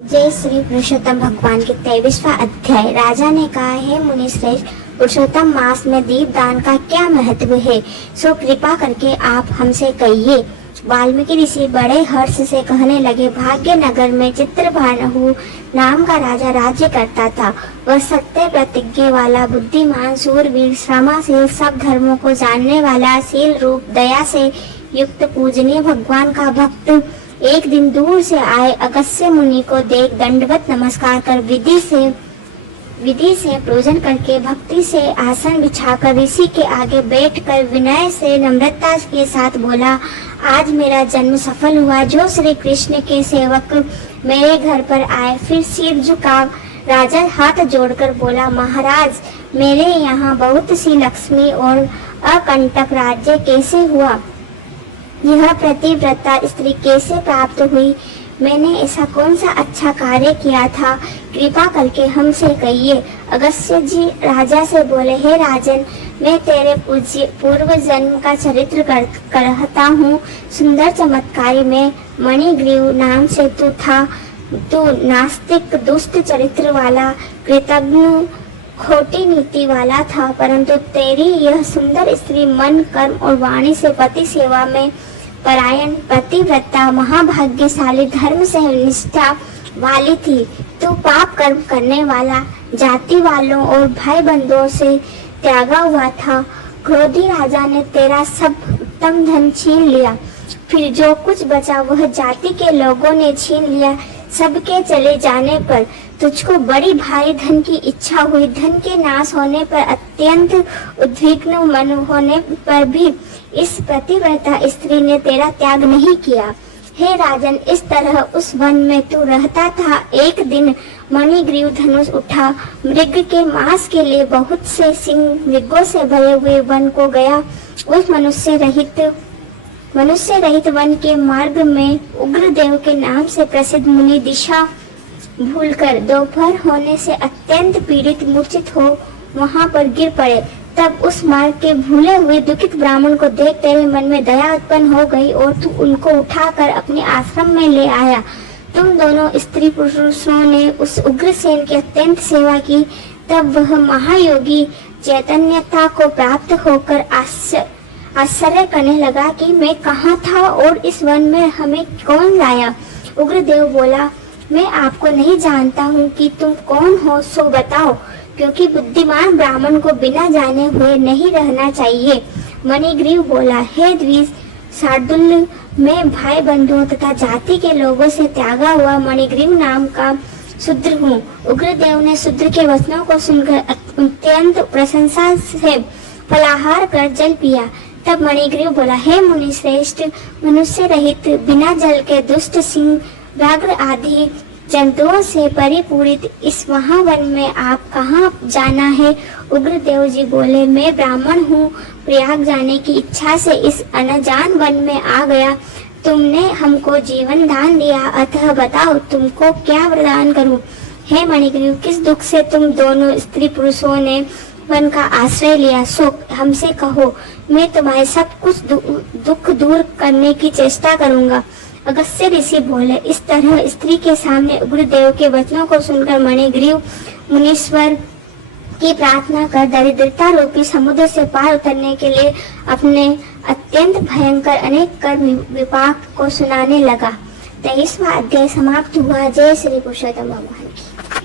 जय श्री पुरुषोत्तम भगवान के 23वां अध्याय। राजा ने कहा, हे मुनि श्रेष्ठ, पुरुषोत्तम मास में दीप दान का क्या महत्व है, सो कृपा करके आप हमसे कहिए। वाल्मीकि ऋषि बड़े हर्ष से कहने लगे, भाग्य नगर में चित्रभानु नाम का राजा राज्य करता था। वह सत्य प्रतिज्ञा वाला, बुद्धिमान, शूरवीर, क्षमाशील, सब धर्मों को जानने वाला, शील रूप दया से युक्त, पूजनीय, भगवान का भक्त। एक दिन दूर से आए अगस्त्य मुनि को देख दंडवत नमस्कार कर विधि से पूजन करके भक्ति से आसन बिछाकर ऋषि के आगे बैठकर विनय से नम्रता के साथ बोला, आज मेरा जन्म सफल हुआ। जो श्री कृष्ण के सेवक मेरे घर पर आए। फिर सिर झुका राजा हाथ जोड़कर बोला, महाराज, मेरे यहाँ बहुत सी लक्ष्मी और अकंटक राज्य कैसे हुआ? यह प्रतिव्रता स्त्री कैसे प्राप्त हुई? मैंने ऐसा कौन सा अच्छा कार्य किया था? कृपा करके हमसे कहिए। अगस्त्य जी राजा से बोले, हे राजन, मैं तेरे पूर्व जन्म का चरित्र कहता हूँ। सुंदर चमत्कारी में मणिग्रीव नाम से तू था। तू नास्तिक, दुष्ट चरित्र वाला, कृतज्ञ, खोटी नीति वाला था, परंतु तेरी यह सुंदर स्त्री मन, कर्म और वाणी से पति सेवा में परायण, पतिव्रता, महाभाग्यशाली, धर्म से निष्ठा वाली थी। तू पाप कर्म करने वाला, जाति वालों और भाई बंधुओं से त्यागा हुआ था। क्रोधी राजा ने तेरा सब उत्तम धन छीन लिया। फिर जो कुछ बचा वह जाति के लोगों ने छीन लिया। सबके चले जाने पर तुझको बड़ी भारी धन की इच्छा हुई। धन के नाश होने पर अत्यंत उद्विग्न मन होने पर भी इस प्रतिव्रता स्त्री ने तेरा त्याग नहीं किया। हे राजन, इस तरह उस वन में तू रहता था। एक दिन मणिग्रीव धनुष उठा, मृग के मांस के लिए बहुत से सिंह मृगों से भरे हुए वन को गया। उस मनुष्य रहित वन के मार्ग में उग्रदेव के नाम से प्रसिद्ध मुनि दिशा भूलकर दोपहर होने से अत्यंत पीड़ित मूर्छित हो वहां पर गिर पड़े। तब उस मार्ग के भूले हुए दुखित ब्राह्मण को देख तेरे मन में दया उत्पन्न हो गई और तू उनको उठाकर अपने आश्रम में ले आया। तुम दोनों स्त्री पुरुषों ने उस उग्रसेन की अत्यंत सेवा की। तब वह महायोगी चैतन्यता को प्राप्त होकर आश्चर्य करने लगा कि मैं कहाँ था और इस वन में हमें कौन लाया? उग्रदेव बोला, मैं आपको नहीं जानता हूँ कि तुम कौन हो, सो बताओ, क्योंकि बुद्धिमान ब्राह्मण को बिना जाने हुए नहीं रहना चाहिए। मणिग्रीव बोला, हे द्विज शार्दुल, मैं भाई बंधुओं तथा जाति के लोगों से त्यागा हुआ मणिग्रीव नाम का शूद्र हूँ। उग्रदेव ने शूद्र के वचनों को सुनकर अत्यंत प्रशंसा से फलाहार कर जल पिया। तब मणिग्रीव बोला, हे मुनि श्रेष्ठ, मनुष्य रहित, बिना जल के दुष्ट सिंह, व्याघ्र आदि जंतुओं से परिपूरित इस महावन में आप कहाँ जाना है? उग्रदेव जी बोले, मैं ब्राह्मण हूँ, प्रयाग जाने की इच्छा से इस अनजान वन में आ गया। तुमने हमको जीवन दान दिया, अतः बताओ तुमको क्या वरदान करूँ? हे मणिग्रीव, किस दुख से तुम दोनों स्त्री पुरुषों ने वन का आश्रय लिया, सो हमसे कहो, मैं तुम्हारे सब कुछ दुख दूर करने की चेष्टा करूँगा। अगस्त्य ऋषि बोले, इस तरह स्त्री के सामने उग्रदेव के वचनों को सुनकर मणिग्रीव मुनीश्वर की प्रार्थना कर दरिद्रता रूपी समुद्र से पार उतरने के लिए अपने अत्यंत भयंकर अनेक कर्म विपाक को सुनाने लगा। 23वां अध्याय समाप्त हुआ। जय श्री पुरुषोत्तम भगवान की।